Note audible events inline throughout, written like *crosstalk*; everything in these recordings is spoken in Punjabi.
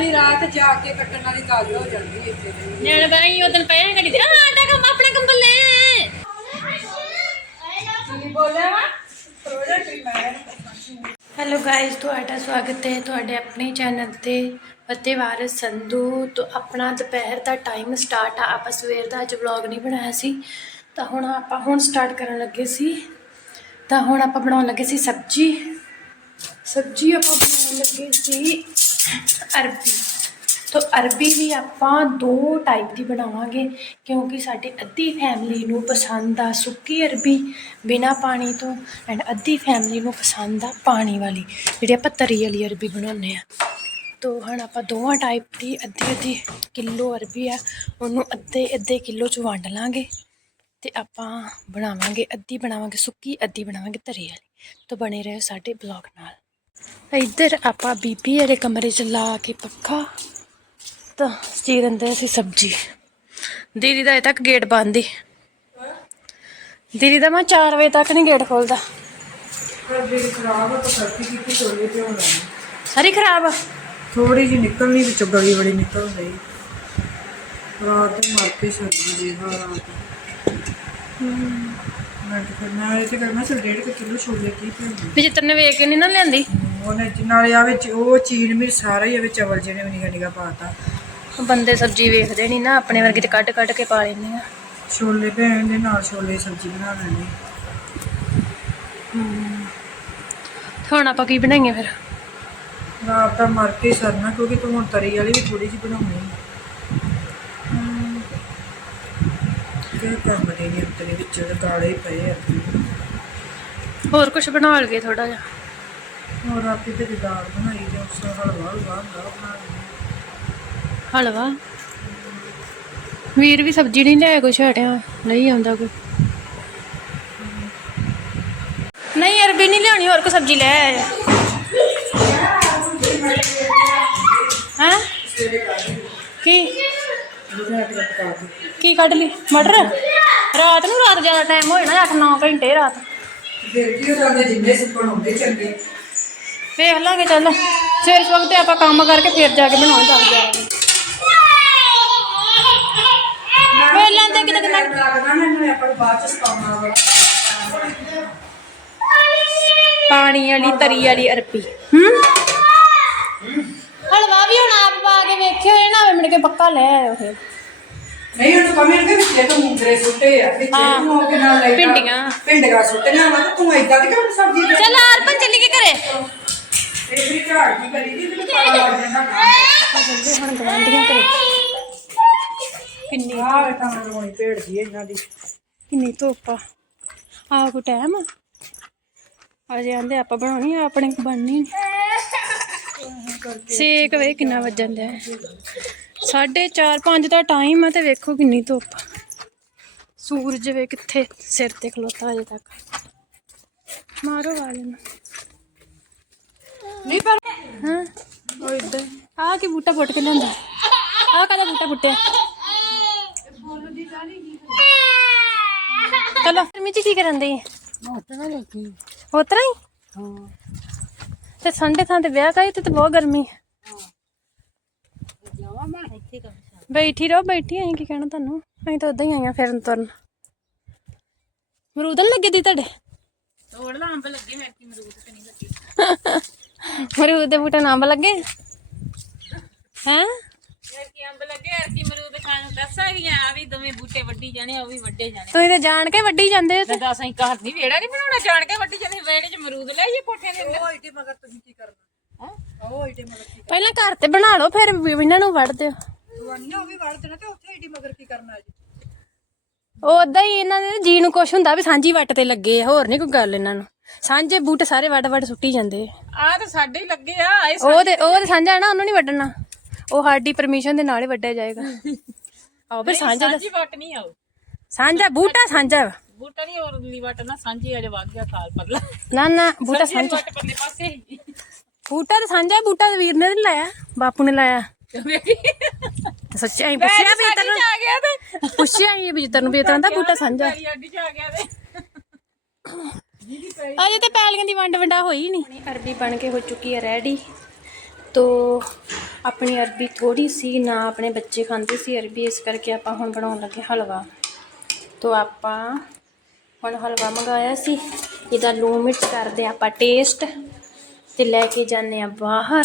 ਸਾਰੀ ਰਾਤ ਜਾ ਕੇ ਕੱਟਣ ਵਾਲੀ ਗੱਲ ਹੋ ਜਾਂਦੀ ਹੈ ਇੱਥੇ ਤੇ। ਨਿਆਣੇ ਤਾਂ ਹੀ ਉਦੋਂ ਪਏ ਆ ਘੜੀ ਤੇ ਆ ਆਟਾ ਕੰਮ ਆਪਣਾ ਕੰਬਲ ਲੈ। ਹੈਲੋ ਗਾਇਸ ਤੁਹਾਡਾ ਸਵਾਗਤ ਹੈ ਤੁਹਾਡੇ ਆਪਣੇ ਚੈਨਲ ਤੇ ਅਤੇ ਵਾਰਿਸ ਸੰਧੂ ਤੋਂ ਆਪਣਾ ਦੁਪਹਿਰ ਦਾ ਟਾਈਮ ਸਟਾਰਟ ਆ। ਆਪਾਂ ਸਵੇਰ ਦਾ ਅੱਜ ਵਲੌਗ ਨਹੀਂ ਬਣਾਇਆ ਸੀ ਤਾਂ ਹੁਣ ਆਪਾਂ ਹੁਣ ਸਟਾਰਟ ਕਰਨ ਲੱਗੇ ਸੀ। ਤਾਂ ਹੁਣ ਆਪਾਂ ਬਣਾਉਣ ਲੱਗੇ ਸੀ ਸਬਜੀ। ਸਬਜੀ ਆਪਾਂ ਬਣਾਉਣ ਲੱਗੇ ਸੀ ਅਰਬੀ। ਤੋ ਅਰਬੀ ਵੀ ਆਪਾਂ ਦੋ ਟਾਈਪ ਦੀ ਬਣਾਵਾਂਗੇ, ਕਿਉਂਕਿ ਸਾਡੀ ਅੱਧੀ ਫੈਮਿਲੀ ਨੂੰ ਪਸੰਦ ਆ ਸੁੱਕੀ ਅਰਬੀ ਬਿਨਾ ਪਾਣੀ ਤੋਂ ਐਂਡ ਅੱਧੀ ਫੈਮਿਲੀ ਨੂੰ ਪਸੰਦ ਆ ਪਾਣੀ ਵਾਲੀ, ਜਿਹੜੀ ਆਪਾਂ ਤਰੀ ਵਾਲੀ ਅਰਬੀ ਬਣਾਉਂਦੇ ਆ। ਤੋ ਹੁਣ ਆਪਾਂ ਦੋਵਾਂ ਟਾਈਪ ਦੀ ਅੱਧੀ ਅੱਧੀ ਕਿਲੋ ਅਰਬੀ ਆ, ਉਹਨੂੰ ਅੱਧੇ ਅੱਧੇ ਕਿਲੋ ਚ ਵੰਡ ਲਾਂਗੇ ਤੇ ਆਪਾਂ ਬਣਾਵਾਂਗੇ, ਅੱਧੀ ਬਣਾਵਾਂਗੇ ਸੁੱਕੀ, ਅੱਧੀ ਬਣਾਵਾਂਗੇ ਤਰੀ ਵਾਲੀ। ਤਾਂ ਬਣੇ ਰਹੋ ਸਾਡੇ ਬਲੌਗ ਨਾਲ। ਇੱਧਰ ਆਪਾਂ ਬੀਬੀ ਵਾਲੇ ਕਮਰੇ ਚ ਲਾ ਕੇ ਪੱਖਾ ਤਾਂ ਚੀਰਨ ਦੇ ਅਸੀਂ ਸਬਜ਼ੀ। ਦੀਦੀ ਦਾ ਅਜੇ ਤੱਕ ਗੇਟ ਬੰਦ ਹੀ ਦੀਦੀ ਦਾ ਮੈਂ 4 ਵਜੇ ਤੱਕ ਨਹੀਂ ਗੇਟ ਖੋਲਦਾ। ਸਾਰੀ ਖਰਾਬ ਆ। ਥੋੜੀ ਜਿਹੀ ਨਿਕਲਣੀ ਵਿੱਚੋਂ ਗਲੀ ਬੜੀ ਨਿਕਲ ਗਈ। ਰਾਤ ਨੂੰ ਮਾਰ ਕੇ ਸਰਦੀ ਦੀ ਹਾਂ ਰਾਤ ਮੈਂ ਤਾਂ ਫਿਰ ਮੈਂ ਇਹ ਤੇ ਕਰਨਾ ਸੀ ਡੇਢ ਕਿਲੋ ਛੋਲੇ ਕੀ ਭੇਜਣੇ ਵੀ ਜਿੱਤਰ ਨੇ ਵੇਖ ਕੇ ਨਹੀਂ ਨਾ ਲਿਆਂਦੀ। ਉਹਨੇ ਨਾਲੇ ਆ ਵਿੱਚ ਉਹ ਚੀਨ ਵੀ ਸਾਰਾ ਹੀ ਆ ਵਿੱਚ ਅਵਲ ਜਿਹਨੇ ਵੀ ਨਿਗਾ ਨਿਗਾ ਪਾਤਾ। ਉਹ ਬੰਦੇ ਸਬਜ਼ੀ ਵੇਖਦੇ ਨਹੀਂ ਨਾ ਆਪਣੇ ਵਰਗੇ ਤੇ ਕੱਢ ਕੱਢ ਕੇ ਪਾ ਲੈਂਦੇ ਆ। ਛੋਲੇ ਭੈਣ ਦੇ ਨਾਲ ਛੋਲੇ ਸਬਜ਼ੀ ਬਣਾ ਲੈਣੀ ਹੁਣ ਆਪਾਂ ਕੀ ਬਣਾਈਏ ਫਿਰ? ਰਾਤ ਦਾ ਮਰ ਕੇ ਹੀ ਸਰਨਾ ਕਿਉਂਕਿ ਤੂੰ ਹੁਣ ਤਰੀ ਵਾਲੀ ਵੀ ਥੋੜੀ ਜਿਹੀ ਬਣਾਉਣੀ ਕਿਹ ਕੰਮ ਦੇ ਨਹੀਂ ਤੇਰੇ ਵਿੱਚ ਕਾਲੇ ਹੀ ਪਏ ਆ। ਹੋਰ ਕੁਝ ਬਣਾ ਲਈਏ ਥੋੜਾ ਜਿਹਾ। ਹੋਰ ਆਪੀ ਤੇ ਦਾਲ ਬਣਾਈ ਜਾਂ ਉਸ ਹਲਵਾ ਹਲਵਾ ਹੁੰਦਾ ਉਹ ਬਣਾ ਲਈ ਹਲਵਾ? ਵੀਰ ਵੀ ਸਬਜ਼ੀ ਨਹੀਂ ਲਿਆਇਆ ਕੁਛ ਹਟਿਆ ਨਹੀਂ ਆਉਂਦਾ ਕੋਈ। ਨਹੀਂ ਅਰਬੀ ਨਹੀਂ ਲਿਆਉਣੀ ਹੋਰ ਕੋਈ ਸਬਜ਼ੀ ਲੈ ਆਇਆ। ਹਾਂ? ਕੀ? ਕੇ ਕੱਢ ਲਈ? ਮਟਰ? ਰਾਤ ਨੂੰ ਰਾਤ ਜ਼ਿਆਦਾ ਟਾਈਮ ਹੋ ਜਾਣਾ 8-9 ਘੰਟੇ ਰਾਤ। ਫਿਰ ਕੀ ਉਹਨਾਂ ਦੇ ਜਿੰਨੇ ਸੁਪਨ ਹੁੰਦੇ ਚੰਗੇ। ਵੇਖ ਲਾਂਗੇ ਚੱਲ। ਸਵੇਰ ਵਕਤ ਆਪਾਂ ਕੰਮ ਕਰਕੇ ਫਿਰ ਜਾ ਕੇ ਬਣਾਉਂ ਦੱਸ ਜਾਵਾਂਗੇ। ਕਿਤੇ ਮੈਨੂੰ ਆਪਾਂ ਬਾਅਦ ਚ ਪਾਣੀ ਵਾਲੀ ਤਰੀ ਵਾਲੀ ਅਰਬੀ ਹੂੰ? ਹਲਵਾ ਵੀ ਹੁਣ ਆਪ ਪਾ ਕੇ ਵੇਖਿਓ ਇਹ ਨਾ ਮਿੰਟ ਕੇ ਪੱਕਾ ਲੈ ਆਇਓ ਫਿਰ। ਨਹੀਂ ਉਹਨੂੰ ਕਮੈਂਟ ਦੇ ਵਿੱਚ ਤਾਂ ਮੁੰਦਰੇ ਸੁੱਟੇ ਆ ਵਿੱਚ ਹਾਂ। ਨੂੰ ਕਿ ਨਾਲ ਲੈ ਭਿੰਡੀਆਂ। ਭਿੰਡੀਆਂ ਸੁੱਟੀਆਂ ਵਾ ਤੇ ਤੂੰ ਏਦਾਂ ਦੀ ਕਿਉਂ ਸਬਜ਼ੀ ਚੱਲ ਆਰਪਨ ਚੱਲੀ ਕੇ ਘਰੇ। ਕੀ ਕਰੀ ਦੀ ਤੇ ਪਤਾ ਲੱਗ ਜਾਂਦਾ ਚੱਲਦੇ ਹੁਣ ਗਵਾਂਢੀਆਂ ਘਰੇ ਕਿੰਨੀ ਆਹ ਵੇ ਤਾਂ ਰੋਣੀ ਇਹਨਾਂ ਦੀ। ਕਿੰਨੀ ਧੁੱਪ ਆ। ਆ ਕੋ ਟਾਈਮ ਆ? ਅਜੇ ਆਂਦੇ ਆਪਾਂ ਬਣਾਉਣੀ ਆ ਆਪਣੇ ਕੋ ਬਣਨੀ। ਸੇਕ ਵੇ ਕਿੰਨਾ ਵੱਜਣ ਦਿਆ ਸਾਢੇ 4 5 ਦਾ ਟਾਈਮ ਆ ਤੇ ਵੇਖੋ ਕਿੰਨੀ ਧੁੱਪ। ਸੂਰਜ ਵੇ ਕਿੱਥੇ ਸਿਰ ਤੇ ਖਲੋਤਾ ਅਜੇ ਤੱਕ। ਮਾਰੋ ਵਾਲੇ ਨੂੰ ਨਹੀਂ ਪਰ ਹਾਂ। ਉਹ ਇੱਧਰ ਆ ਕੀ ਬੂਟਾ ਪੁੱਟ ਕੇ ਲਿਆਂਦਾ ਆ ਕਾਹਦਾ ਬੂਟਾ ਪੁੱਟਿਆ? ਚਲੋ ਮਿੱਚ ਕੀ ਕਰਨ ਦੇ ਮੋਟਣਾ ਲੱਗੀ ਉਤਰਾ ਹੀ? ਹਾਂ। ਤੇ ਸੰਡੇ ਥਾਂ ਤੇ ਵਿਆਹ ਕਾਈ ਤੇ, ਤੇ ਬਹੁਤ ਗਰਮੀ। ਹੈ। ਬੈਠੀ ਰਹੋ ਬੈਠੀ ਆਂ ਕੀ ਕਹਿਣਾ ਤੁਹਾਨੂੰ? ਅਸੀਂ ਤਾਂ ਉਦਾਂ ਹੀ ਆਈਆਂ ਫਿਰਨ ਤੁਰਨ। ਮਰੂਦ ਲੱਗੇ ਦੀ ਤੁਹਾਡੇ? ਤੋੜ ਲਾ ਅੰਬ ਲੱਗੇ ਮੇਰੇ ਕੀ ਮਰੂਦ ਤੇ ਨਹੀਂ ਲੱਗੇ। *laughs* ਮਰੂਦ ਦੇ ਬੂਟੇ ਨਾ ਅੰਬ ਲੱਗੇ? ਹੈਂ? ਕੀ ਅੰਬ ਲੱਗੇ? ਯਾਰ ਕੀ ਮਰੂਦ ਖਾਣ ਨੂੰ ਦੱਸ ਆ? ਆ ਵੀ ਦੋਵੇਂ ਬੂਟੇ ਵੱਡੀ ਜਾਣੇ ਆ ਉਹ ਵੀ ਵੱਡੇ ਜਾਣੇ। ਤੁਸੀਂ ਤੇ ਜਾਣ ਕੇ ਵੱਢੀ ਜਾਂਦੇ ਹੋ ਦੱਸ ਅਸੀਂ ਘਰ ਨਹੀਂ ਵੇੜਾ ਨਹੀਂ ਬਣਾਉਣਾ ਜਾਣ ਕੇ ਵੱਡੀ ਜਾਣੇ ਵੇੜੇ 'ਚ ਮਰੂਦ ਲੈ ਆਈਏ ਕੋਠੇ ਦੇ ਅੰਦਰ। ਉਹ ਇਟੇ ਮਗਰ ਤੁਸੀਂ ਕੀ ਕਰਨਾ? ਹਾਂ? ਉਹ ਇਟੇ ਮਗਰ ਕੀ ਪਹਿਲਾਂ ਘਰ ਤੇ ਬਣਾ ਲਓ ਫਿਰ ਇਹਨਾਂ ਨੂੰ ਵੱਢ ਦਿਓ। ਉਹ ਵੀ ਵੜ ਦੇਣਾ ਤੇ ਉੱਥੇ ਇਟੇ ਮਗਰ ਕੀ ਕਰਨਾ ਜੀ? ਉਦਾਂ ਹੀ ਇਹਨਾਂ ਦੇ ਜੀ ਨੂੰ ਕੁਛ ਹੁੰਦਾ ਵੀ ਸਾਂਝੀ ਵੱਟ ਤੇ ਲੱਗੇ ਆ ਹੋਰ ਨਹੀਂ ਕੋਈ ਗੱਲ ਇਹਨਾਂ ਨੂੰ। ਸਾਂਝੇ ਬੂਟੇ ਸਾਰੇ ਵੱਡ ਵੱਡ ਸੁੱਟੀ ਜਾਂਦੇ ਆ। ਆ ਤਾਂ ਸਾਡੇ ਹੀ ਲੱਗੇ ਆ ਇਹ ਉਹ ਤੇ ਉਹ ਤੇ ਸਾਂਝਾ ਹੈ ਨਾ ਉਹਨੂੰ ਨਹੀਂ ਵੱਢਣਾ। ਉਹ ਸਾਡੀ ਪਰਮਿਸ਼ਨ ਦੇ ਨਾਲ ਹੀ ਵੱਢਿਆ ਜਾਏਗਾ। *laughs* ਆਓ ਫਿਰ ਸਾਂਝਾ ਸਾਂਝੀ ਵੱਟ ਨਹੀਂ ਆਉ ਸਾਂਝਾ ਬੂਟਾ ਸਾਂਝਾ ਵਾ। ਬੂਟਾ ਨਹੀਂ ਹੋਰ ਲੀ ਵੱਟ ਨਾ ਸਾਂਝੀ ਅਜੇ ਵਗ ਗਿਆ ਕਾਲ ਪਰਲਾ। ਨਾ ਨਾ ਬੂਟਾ ਸਾਂਝੀ। ਵੱਟ ਪਰਲੇ ਪਾਸੇ ਬੂਟਾ ਤਾਂ ਸਾਂਝਾ ਹੈ, ਬੂਟਾ ਤਾਂ ਵੀਰ ਨੇ ਨੀ ਲਾਇਆ ਬਾਪੂ ਨੇ ਲਾਇਆ। ਵੇਖੀ? ਸੱਚੀ ਆਈ ਪੁੱਛਿਆ ਵੀ ਚ ਆ ਗਿਆ ਤੇ। ਪੁੱਛਿਆ ਹੀ ਵੀ ਤੈਨੂੰ ਵੀ ਤਰ੍ਹਾਂ ਦਾ ਬੂਟਾ ਸਾਂਝਾ। ਸਾਡੀ ਅੱਡੀ ਚ ਆ ਗਿਆ ਤੇ। ਅਜੇ ਤੇ ਪੈਲੀਆਂ ਦੀ ਵੰਡ ਵੰਡਾ ਹੋਈ ਨਹੀਂ ਅਰਬੀ ਬਣ ਕੇ ਹੋ ਚੁੱਕੀ ਹੈ ਰੈਡੀ ਤੋ ਆਪਣੀ ਅਰਬੀ ਥੋੜੀ ਸੀ ਨਾ ਆਪਣੇ ਬੱਚੇ ਖਾਂਦੇ ਸੀ ਅਰਬੀ ਇਸ ਕਰਕੇ ਆਪਾਂ ਹੁਣ ਬਣਾਉਣ ਲੱਗੇ ਹਲਵਾ। ਤੋ ਆਪਾਂ ਹੁਣ ਹਲਵਾ ਮੰਗਾਇਆ ਸੀ। ਇਹਦਾ ਲੂਣ ਮਿਰਚ ਕਰਦੇ ਆਪਾਂ ਟੇਸਟ। ਤੇ ਲੈ ਕੇ ਜਾਂਦੇ ਆ ਬਾਹਰ।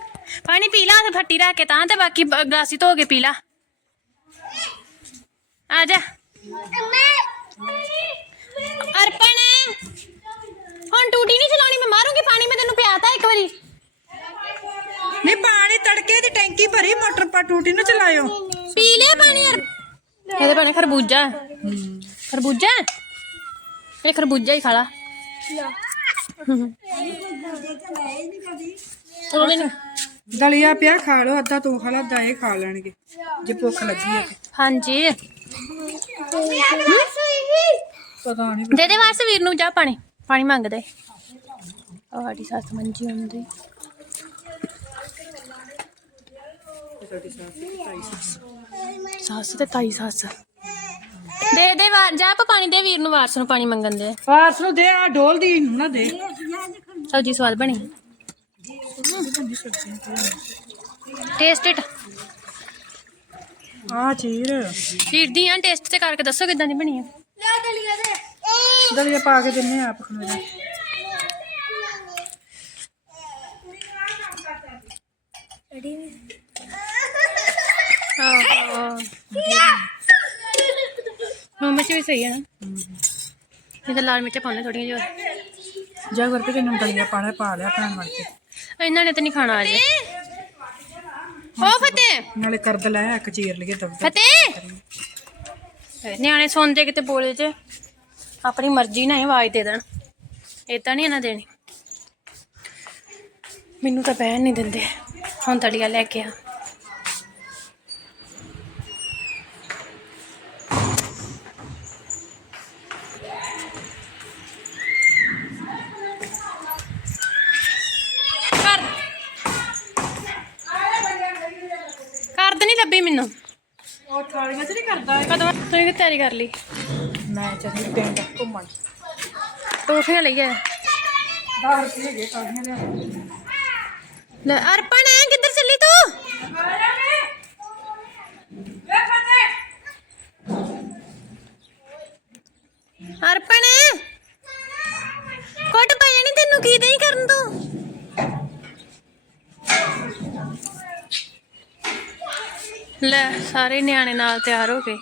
ਪਾਣੀ ਪੀ ਲਾ ਤੇ ਫੱਟੀ ਰੱਖ ਕੇ ਤਾਂ ਤੇ ਬਾਕੀ ਬ- ਗਲਾਸੀ ਧੋ ਕੇ ਪੀ ਲਾ। ਆ ਜਾ। ਅਰਪਣ ਹੁਣ ਟੂਟੀ ਨਹੀਂ ਚਲਾਉਣੀ ਮੈਂ ਮਾਰੂੰਗੀ ਪਾਣੀ ਮੈਂ ਤੈਨੂੰ ਪਿਆਤਾ ਇੱਕ ਵਾਰੀ। ਨਹੀਂ ਪਾਣੀ ਤੜਕੇ ਦੀ ਟੈਂਕੀ ਭਰੀ ਮੋਟਰ ਪਾ ਟੂਟੀ ਨੂੰ ਚਲਾਇਓ। ਪੀ ਲਿਆ ਪਾਣੀ ਯਾਰ ਇਹਦੇ ਪਾਣੀ ਖਰਬੂਜਾ। ਖਰਬੂਜਾ? ਇਹ ਖਰਬੂਜਾ ਹੀ ਖਾ ਲਾ। ਉਹ ਮੈਨੂੰ ਦਲੀਆ ਪਿਆ ਖਾ ਲਓ ਅੱਧਾ ਤੂੰ ਖਾ ਲਾ ਅੱਧਾ ਇਹ ਖਾ ਲੈਣਗੇ ਜੇ ਭੁੱਖ ਲੱਗੀ ਹੈ ਤੇ। ਹਾਂਜੀ। ਪਤਾ ਨਹੀਂ ਦੇ ਦੇ ਵਾਰਸ ਵੀਰ ਨੂੰ ਜਾ ਪਾਣੀ ਪਾਣੀ ਮੰਗਦੇ ਆਹ ਸਾਡੀ ਸੱਸ ਮੰਜੀ ਹੁੰਦੀ। ਸੱਸ ਤੇ ਤਾਈ ਸੱਸ। ਦੇ ਦੇ ਵਾਰ ਜਾ ਆਪਾਂ ਪਾਣੀ ਦੇ ਵੀਰ ਨੂੰ ਵਾਰਸ ਨੂੰ ਪਾਣੀ ਮੰਗਣ ਦੇ। ਫਾਰਸ ਨੂੰ ਦੇ ਆ ਡੋਲ ਦੀ ਨੂੰ ਨਾ ਦੇ। ਸਬਜੀ ਸਵਾਦ ਬਣੀ। ਟੇਸਟ ਇਟ ਆ ਚੀਰ ਚੀਰਦੀ ਆ ਟੇਸਟ ਤੇ ਕਰਕੇ ਦੱਸੋ ਕਿਦਾਂ ਦੀ ਬਣੀ ਹੈ ਦਲੀਆ ਪਾ ਕੇ ਦਿੰਨੇ ਆ ਆਪ ਖਣੋ ਜੀ ਆਹੋ ਹਾਂ ਮਿਰਚ ਵੀ ਸਹੀ ਹੈ ਨਾ ਇਹ ਤਾਂ ਲਾਲ ਮਿਰਚਾਂ ਪਾਉਂਦੇ ਥੋੜੀਆਂ ਜਿਹਾ ਜਾ ਕਰਕੇ ਤੈਨੂੰ ਦਲੀਆ ਪਾਣਾ ਪਾ ਲਿਆ ਭੈਣ ਵੜ ਕੇ ਇਹਨਾਂ ਨੇ ਤਾਂ ਨਹੀਂ ਖਾਣਾ ਅਜੇ। ਓ ਫਤਿਹ। ਨਾਲੇ ਕਰਦ ਲੈ ਇੱਕ ਚੀਰ ਲਈਏ ਦਬ ਫਤਿਹ। ਨਿਆਣੇ ਸੌਂਦੇ ਕਿਤੇ ਬੋਲੇ ਚ। ਆਪਣੀ ਮਰਜ਼ੀ ਨਾਲ ਹੀ ਆਵਾਜ਼ ਦੇ ਦੇਣ। ਏਦਾਂ ਨਹੀਂ ਇਹਨਾਂ ਦੇਣੀ। ਮੈਨੂੰ ਤਾਂ ਬਹਿਣ ਨਹੀਂ ਦਿੰਦੇ। ਹੁਣ ਤੜੀਆ ਲੈ ਕੇ ਆ। ਕਰਦਾ ਕਦੋਂ ਤੂੰ ਕੀ ਤਿਆਰੀ ਕਰ ਲਈ। ਮੈਂ ਚੱਲੀ ਪਿੰਡ ਘੁੰਮਣ। ਟੋਫੀਆਂ ਲਈ ਆ। 10 ਰੁਪਏ ਲਿਆ ਲੈ ਅਰਪਣ ਕਿੱਧਰ ਚੱਲੀ ਤੂੰ? ਅਰਪਣ ਕੋਟ ਪਾਇਆ ਨਹੀਂ ਤੈਨੂੰ ਕੀ ਨਹੀਂ ਕਰਨ ਤੂੰ? ਲੈ ਸਾਰੇ ਨਿਆਣੇ ਨਾਲ ਤਿਆਰ ਹੋ ਗਏ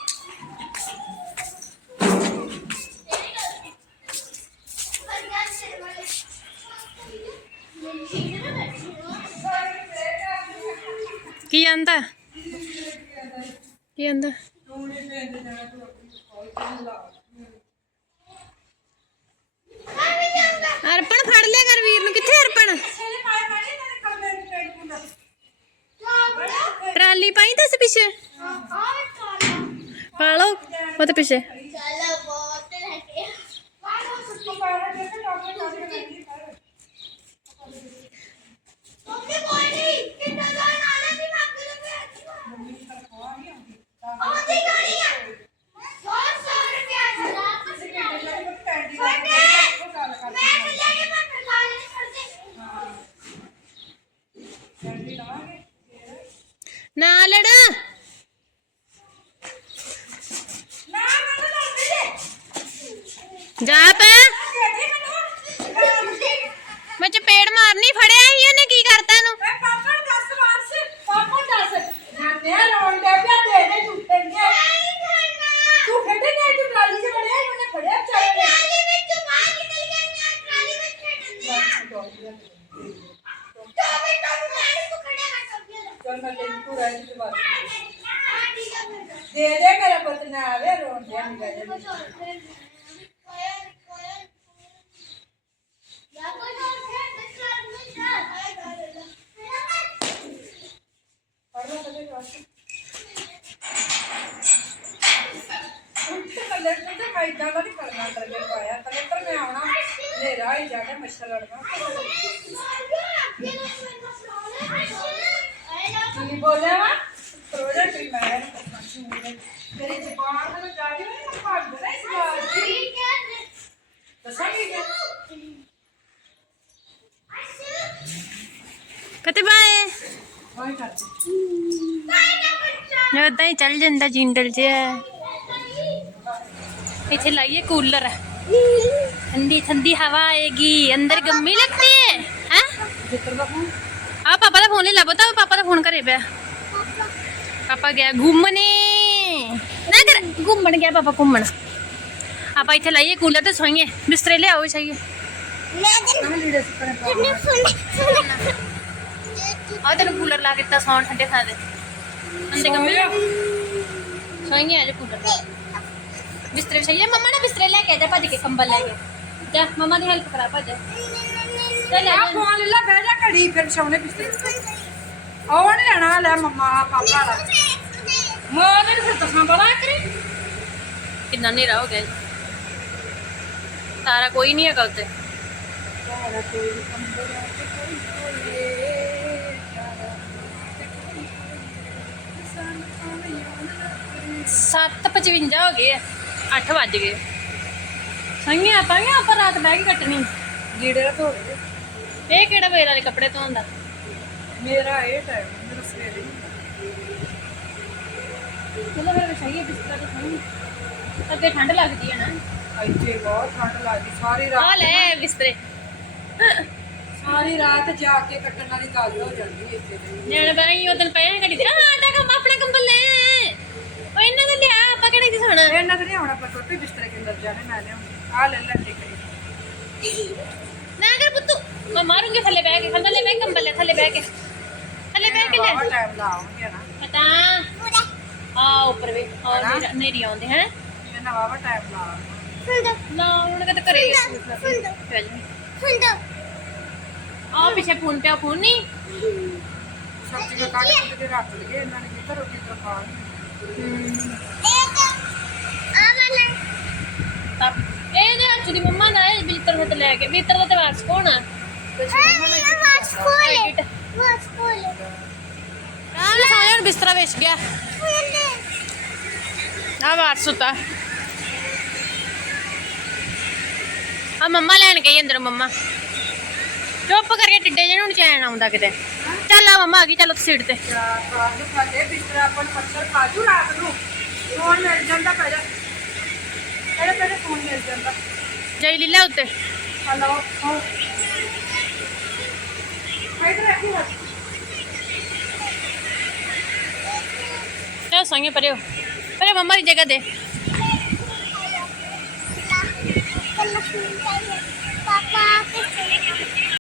ਕੀ ਆਂਦਾ? ਕੀ ਆਂਦਾ? ਅਰਪਣ ਫੜ ਲਿਆ ਕਰ ਵੀਰ ਨੂੰ। ਕਿੱਥੇ ਅਰਪਣ? ਟਰਾਲੀ ਪਾਈ ਦੱਸ ਪਿੱਛੇ? ਪਾ ਲਓ ਉਹ ਤੇ ਪਿੱਛੇ। ਨਾ ਲੜ ਜਾ ਪੈ ਮੈਂ ਚਪੇੜ ਮਾਰਨੀ ਫੜਿਆ ਸੀ ਉਹਨੇ ਕੀ ਕਰਤਾ ਇਹਨੂੰ ਦੇ ਦੇ ਮੇਰਾ ਪੁੱਤ ਨਾ ਆਵੇ ਰੋਣ ਦਿਆ ਮੇਰਾ ਕੱਲੇ ਤੇ ਮੈਂ ਇਦਾਂ ਦਾ ਨਹੀਂ ਕਰਨਾ ਕੱਲੇ ਪਾਇਆ ਕੱਲੇ ਪਰ ਮੈਂ ਆਉਣਾ ਹਨੇਰਾ ਹੀ ਜਾ ਕੇ ਮੱਛਰ ਲੜਨਾ ਕੀ ਬੋਲਿਆ ਵਾ ਪ੍ਰੋਜੈਕਟ ਹੀ ਮੈਂ ਮੇਰੀ ਜ਼ਬਾਨ ਨੂੰ ਜਾ ਕੇ ਮੈਂ ਫੜ ਦੇਣਾ ਇਸ ਵਾਰ ਦੱਸਾਂ ਕੀ ਹੈ ਕਿਤੇ ਬਾਏ ਹੋਈ ਕਰ ਉਦਾਂ ਹੀ ਚੱਲ ਜਾਂਦਾ ਜਿੰਦਲ ਜਿਹਾ ਇੱਥੇ ਲਾਈਏ ਕੂਲਰ ਠੰਡੀ ਠੰਡੀ ਹਵਾ ਆਏਗੀ ਅੰਦਰ ਗੰਮੀ ਲੱਗਦੀ ਹੈ ਹੈ ਜਿੱਤਰ ਦਾ ਫੋਨ ਆ ਪਾਪਾ ਦਾ ਫੋਨ ਹੀ ਲੱਭੋ ਤਾਂ ਪਾਪਾ ਦਾ ਫੋਨ ਘਰੇ ਪਿਆ ਪਾਪਾ ਗਿਆ ਘੁੰਮਣੇ ਨਾ ਕਰ ਘੁੰਮਣ ਗਿਆ ਪਾਪਾ ਘੁੰਮਣ ਆਪਾਂ ਇੱਥੇ ਲਾਈਏ ਕੂਲਰ ਤੇ ਸੋਈਏ ਬਿਸਤਰੇ ਲਿਆਓ ਚਾਹੀਏ ਮੈਂ ਲੀੜੇ ਸੁੱਕਣੇ ਪਾ ਆ ਤੈਨੂੰ ਕੂਲਰ ਲਾ ਕੇ ਦਿੱਤਾ ਸੌਣ ਠੰਡੇ ਥਾਂ ਤੇ ਅੰਦਰ ਗੰਮੀ ਸੋਈਏ ਅੱਜ ਕੂਲਰ ਤੇ ਬਿਸਤਰੇ ਸਹੀ ਹੈ ਮੰਮਾ ਨਾ ਬਿਸਤਰੇ ਲੈ ਕੇ ਆ ਜਾ ਭੱਜ ਕੇ ਕੰਬਲ ਆ ਫੋਨ ਲੈ ਬਹਿ ਜਾ ਘੜੀ ਫਿਰ ਸੌਣੇ ਉਹ ਨਹੀਂ ਲੈਣਾ ਲੈ ਮੰਮਾ ਪਾਪਾ ਵਾਲਾ ਮਾਂ ਨੇ ਫਿਰ ਦਸਾਂ ਬੜਾ ਕਰੇ ਕਿੰਨਾ ਹਨੇਰਾ ਹੋ ਗਿਆ ਜੀ। ਕੋਈ ਨਹੀਂ ਹੈਗਾ ਉੱਤੇ ਸੱਤ 55 ਹੋ ਗਏ ਆ 8 ਵੱਜ ਗਏ। ਸੰਗੀਆਂ ਆਪਾਂ ਵੀ ਆਪਾਂ ਰਾਤ ਬਹਿ ਕੇ ਕੱਟਣੀ। ਦਾ ਧੋ ਇਹ ਕਿਹੜਾ ਵੇਰ ਵਾਲੇ ਕੱਪੜੇ ਧੋਣ ਦਾ ਮੇਰਾ ਇਹ ਟਾਈਮ ਮੇਰਾ ਸਵੇਰੇ ਚਲੋ ਫਿਰ ਸਹੀ ਹੈ ਬਿਸਤਰਾ ਤੇ ਸਹੀ ਅੱਗੇ ਠੰਡ ਲੱਗਦੀ ਹੈ ਨਾ। ਇੱਥੇ ਬਹੁਤ ਠੰਡ ਲੱਗਦੀ ਸਾਰੀ ਆ ਰਾਤ ਲੈ ਬਿਸਤਰੇ। ਸਾਰੀ ਰਾਤ ਜਾ ਕੇ ਕੱਟਣ ਵਾਲੀ ਗੱਲ ਹੋ ਜਾਂਦੀ ਹੈ ਇੱਥੇ ਤੇ। ਨਿਆਣੇ ਬਾਈ ਉਹ ਦਿਨ ਪਏ ਘੜੀ ਦੇ ਆ ਆਟਾ ਕੰਮ ਆਪਣਾ ਕੰਬਲ ਲੈ। ਉਹ ਇਹਨਾਂ ਦਾ ਲਿਆ ਆਪਾਂ ਕਿਹੜੇ ਦੀ ਸੋਣਾ ਇਹਨਾਂ ਤੇ ਨਹੀਂ ਆਉਣਾ ਪਰ ਛੋਟੇ ਬਿਸਤਰੇ ਕੇ ਅੰਦਰ ਜਾਣੇ ਮੈਂ ਲਿਆਉਂ ਆ ਲੈ ਲੈ ਟਿਕ ਨਾ ਕਰ ਪੁੱਤੂ ਮੈਂ ਮਾਰੂੰਗੀ ਥੱਲੇ ਬਹਿ ਕੇ ਥੱਲੇ ਬਹਿ ਕੇ ਕੰਬਲ ਥੱਲੇ ਬਹਿ ਕੇ। ਥੱਲੇ ਬਹਿ ਕੇ ਲੈ। ਬਹੁਤ ਟਾਈਮ ਲਾਉਂਗੇ ਨਾ। ਪਤਾ? ਆ ਉੱਪਰ ਵੇ ਆ ਹਨਾ? ਨੇਰੀ ਆਉਂਦੇ ਹੈ? ਇਹ ਨਾ ਵਾਵਾ ਟਾਈਮ ਲਾ ਨਾ ਉਹਨਾਂ ਕਹਿੰਦੇ ਘਰੇ ਹੀ ਆ। ਆ ਪਿੱਛੇ ਫੋਨ ਪਿਆ ਫੋਨ। ਨਹੀਂ ਸਬਜ਼ੀਆਂ ਕੱਢ ਕੁੱਟ ਕੇ ਰੱਖ ਲਈਏ ਇਹਨਾਂ ਨੇ ਕਿੱਥੇ ਰੋਟੀ ਤੋਂ ਖਾਣੀ ਤਾਂ ਇਹਦੇ ਹੱਥ ਦੀ ਮੰਮਾ ਨਾ ਇਹ ਬਿਲਤਰ ਹੱਥ ਲੈ ਕੇ ਬਿਲਤਰ ਦਾ ਤੇ ਵਾਰਸ ਕੌਣ ਆ ਐਡਿਟ ਕਾਲ ਸਾਇਨ ਬਿਸਤਰਾ ਵੇਚ ਗਿਆ। ਆ ਵਾਰਸ ਉਤਾ ਆ ਮੰਮਾ ਲੈਣ ਗਈ ਅੰਦਰ ਮੰਮਾ। ਚੁੱਪ ਕਰਕੇ ਟਿੱਡੇ ਜਿਹੇ ਨੂੰ ਚੈਨ ਆਉਂਦਾ ਕਿਤੇ। ਚੱਲ ਆ ਮੰਮਾ ਆ ਗਈ ਚੱਲ ਉੱਥੇ ਸੀਟ ਤੇ। ਰਾਤ ਨੂੰ ਖਾਦੇ ਬਿਸਤਰਾ ਆਪਾਂ ਨੂੰ ਪੱਥਰ ਖਾਜੂ ਰਾਤ ਨੂੰ ਫੋਨ ਮਿਲ ਜਾਂਦਾ। ਪੈ ਜਾ ਪਹਿਲੇ ਪਹਿਲੇ ਫੋਨ ਮਿਲ ਜਾਂਦਾ ਜਈ ਲੀਲਾ ਉੱਤੇ। ਹਲੋ ਹੋ ਇਧਰ ਰੱਖੀ ਹੱਥ ਚਲ ਸੰਗੇ ਪਰੇ